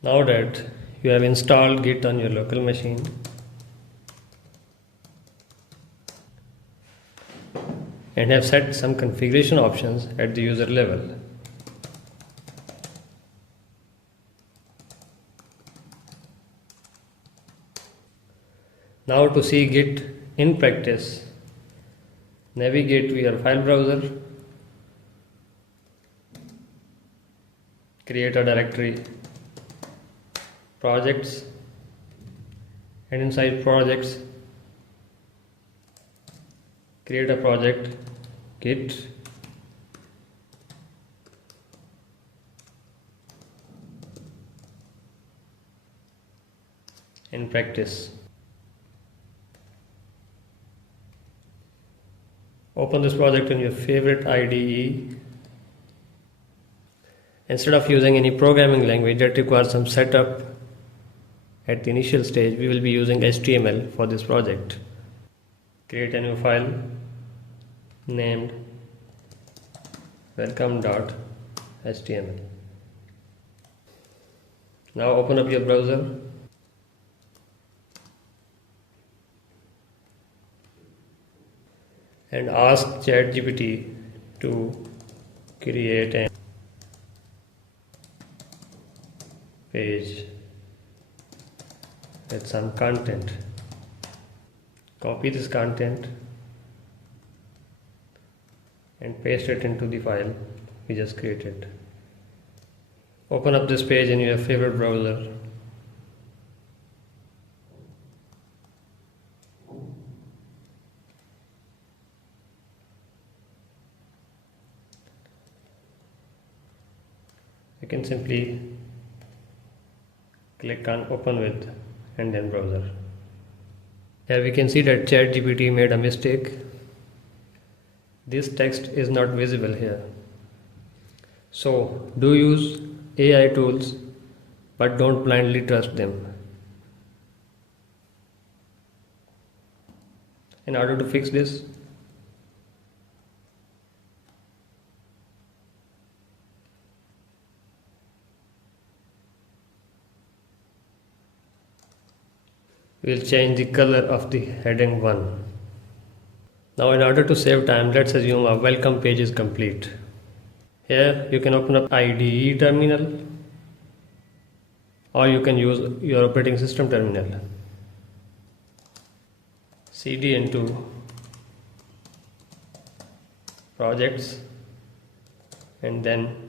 Now that you have installed Git on your local machine, and have set some configuration options at the user level, now to see Git in practice, navigate to your file browser, create a directory, projects, and inside projects create a project Git in practice. Open this project in your favorite IDE. Instead of using any programming language that requires some setup at the initial stage, we will be using HTML for this project. Create a new file named welcome.html. Now open up your browser and ask ChatGPT to create a page with some content. Copy this content and paste it into the file we just created. Open up this page in your favorite browser. You can simply click on open with and then browser. Here we can see that ChatGPT made a mistake. This text is not visible here. So do use AI tools, but don't blindly trust them. In order to fix this, we'll change the color of the heading 1. Now in order to save time, let's assume a welcome page is complete. Here you can open up IDE terminal, or you can use your operating system terminal. CD into projects and then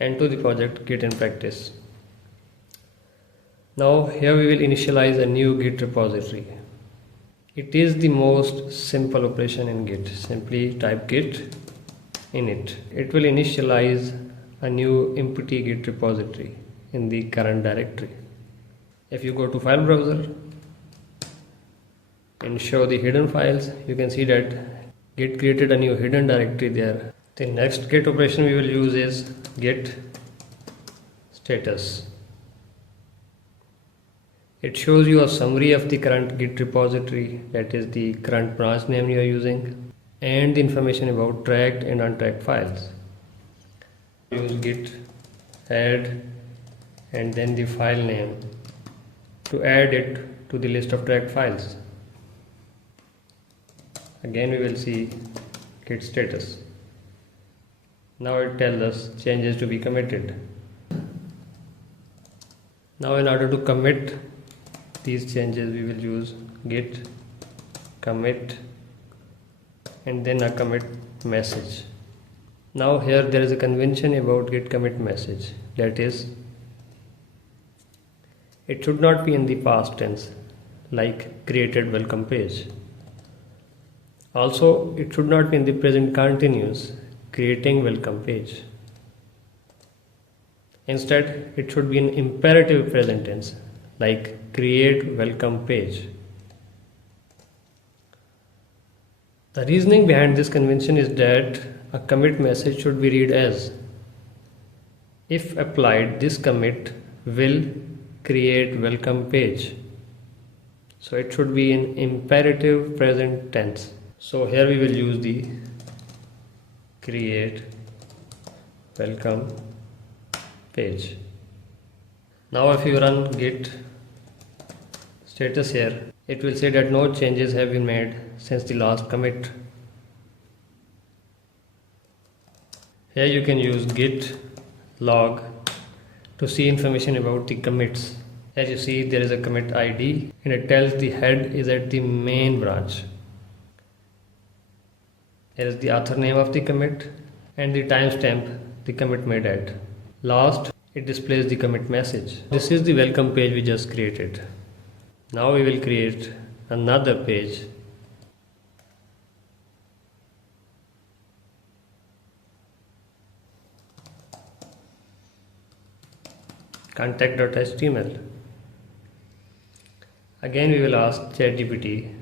enter the project git-in-practice. Now here we will initialize a new Git repository. It is the most simple operation in Git. Simply type git init. It will initialize a new empty Git repository in the current directory. If you go to file browser and show the hidden files, you can see that Git created a new hidden directory there. The next Git operation we will use is git status. It shows you a summary of the current Git repository, that is the current branch name you are using, and the information about tracked and untracked files. Use git add and then the file name to add it to the list of tracked files. Again we will see git status. Now it tells us changes to be committed. Now in order to commit these changes, we will use git commit and then a commit message. Now here there is a convention about git commit message, that is, it should not be in the past tense like created welcome page. Also it should not be in the present continuous creating welcome page. Instead it should be in imperative present tense like create welcome page. The reasoning behind this convention is that a commit message should be read as, if applied, this commit will create welcome page. So it should be in imperative present tense. So here we will use the create welcome page. Now if you run git status here, it will say that no changes have been made since the last commit. Here you can use git log to see information about the commits. As you see, there is a commit ID and it tells the head is at the main branch. Here is the author name of the commit and the timestamp the commit made at. Last, it displays the commit message. This is the welcome page we just created. Now we will create another page. Contact.html. Again we will ask ChatGPT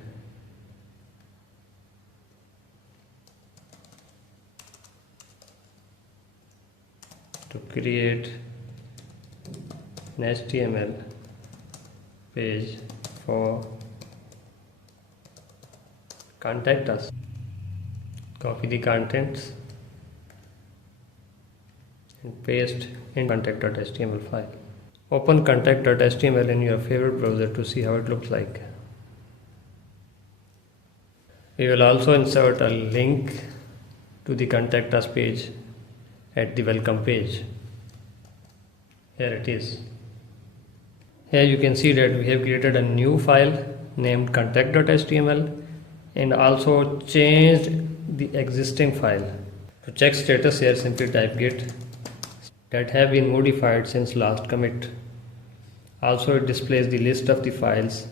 to create an HTML page for contact us. Copy the contents and paste in contact.html file. Open contact.html in your favorite browser to see how it looks like. We will also insert a link to the contact us page at the welcome page. Here it is. Here you can see that we have created a new file named contact.html and also changed the existing file. To check status here, simply type git that have been modified since last commit. Also it displays the list of the files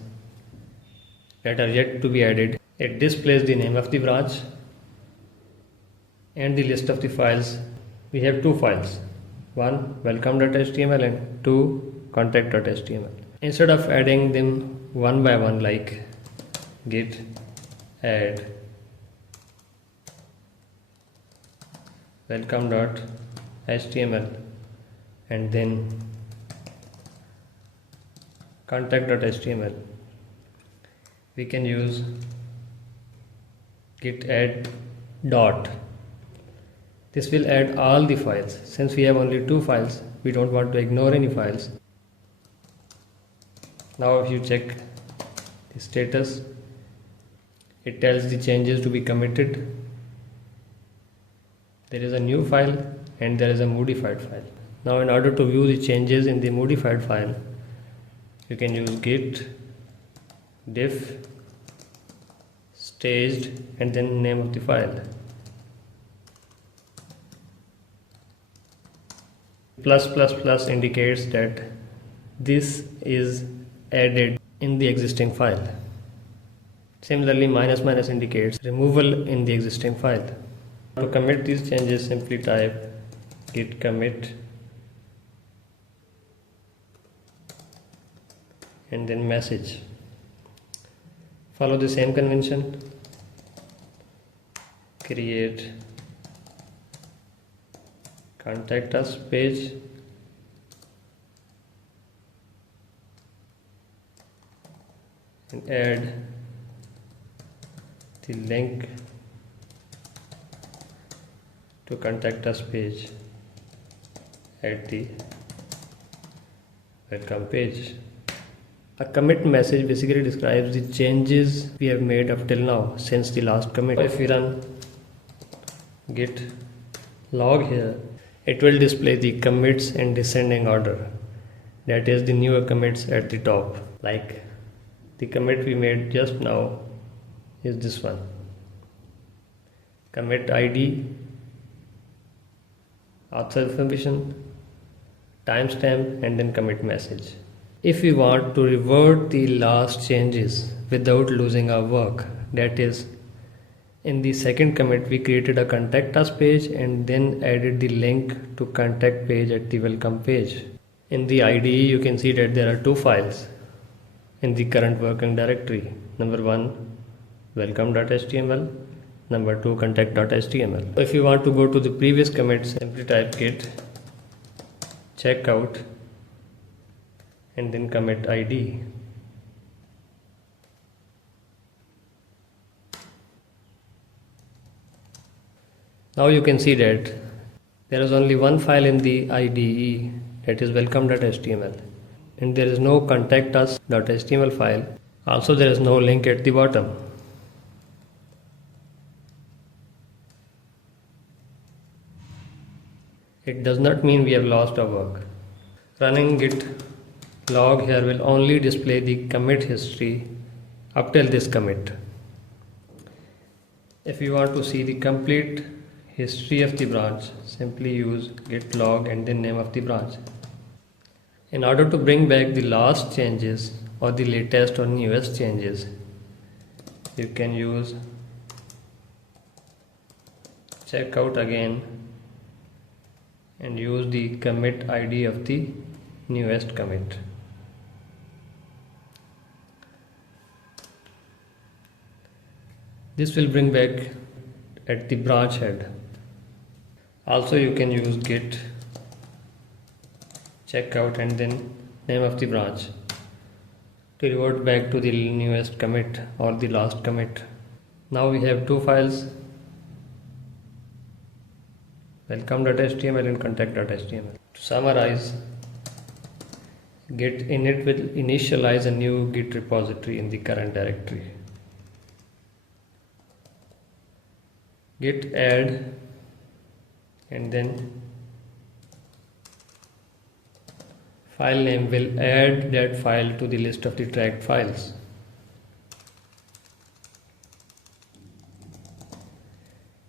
that are yet to be added. It displays the name of the branch and the list of the files. We have two files, one welcome.html and two contact.html. Instead of adding them one by one like git add welcome.html and then contact.html, we can use git add dot. This will add all the files. Since we have only two files, we don't want to ignore any files. Now if you check the status, it tells the changes to be committed. There is a new file and there is a modified file. Now in order to view the changes in the modified file, you can use git diff staged and then name of the file. +++ indicates that this is added in the existing file. Similarly, ---- indicates removal in the existing file. To commit these changes, simply type git commit and then message. Follow the same convention. Create contact us page and add the link to contact us page at the welcome page. A commit message basically describes the changes we have made up till now since the last commit. If we run git log here, it will display the commits in descending order. That is the newer commits at the top. Like the commit we made just now is this one. Commit ID, author information, timestamp and then commit message. If we want to revert the last changes without losing our work, that is, in the second commit we created a contact us page and then added the link to contact page at the welcome page. In the IDE you can see that there are two files in the current working directory. Number 1 welcome.html, number 2 contact.html. If you want to go to the previous commit, simply type git checkout and then commit ID. Now you can see that there is only one file in the IDE, that is welcome.html, and there is no contact us.html file. Also there is no link at the bottom. It does not mean we have lost our work. Running git log here will only display the commit history up till this commit. If you want to see the complete history of the branch, simply use git log and the name of the branch. In order to bring back the last changes or the latest or newest changes, you can use checkout again and use the commit ID of the newest commit. This will bring back at the branch head. Also you can use git checkout and then name of the branch to revert back to the newest commit or the last commit. Now we have two files, welcome.html and contact.html. To summarize, git init will initialize a new git repository in the current directory. Git add and then file name will add that file to the list of the tracked files.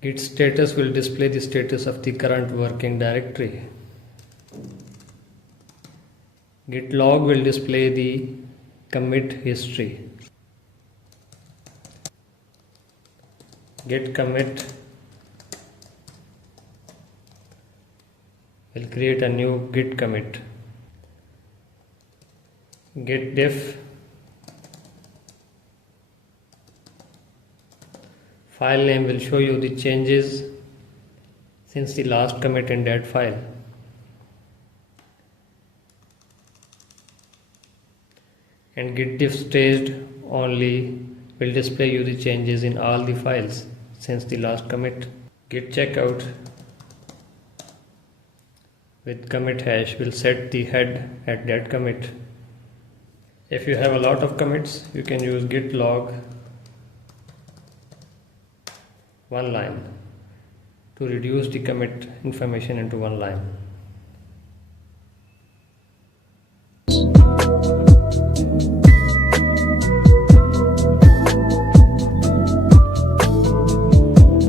Git status will display the status of the current working directory. Git log will display the commit history. Git commit will create a new git commit. Git diff file name will show you the changes since the last commit in that file. And git diff staged only will display you the changes in all the files since the last commit. Git checkout with commit hash will set the head at that commit. If you have a lot of commits, you can use git log one line to reduce the commit information into one line.